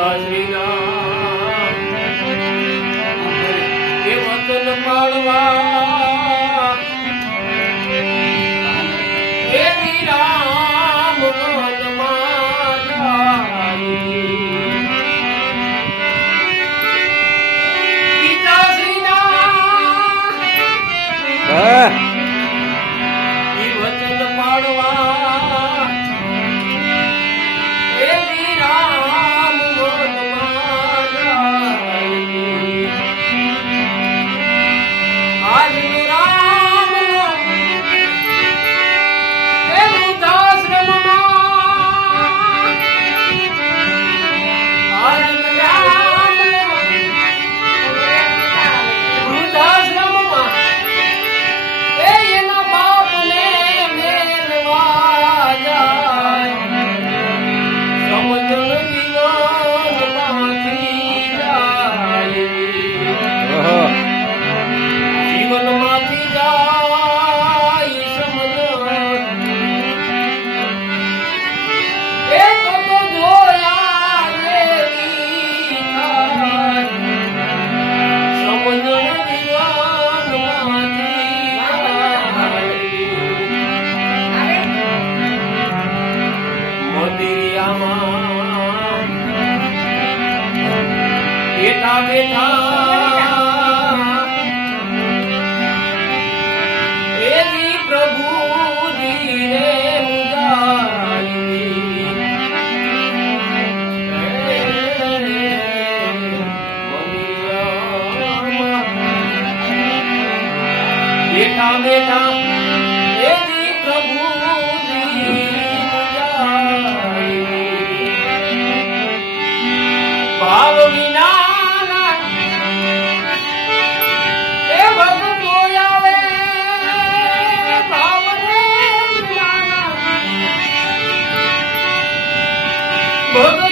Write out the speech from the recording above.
શ્રી રામ એ વતન પાડવા બેઠા બેઠા. એવી પ્રભુજી રે બેઠા બેઠા. Mother!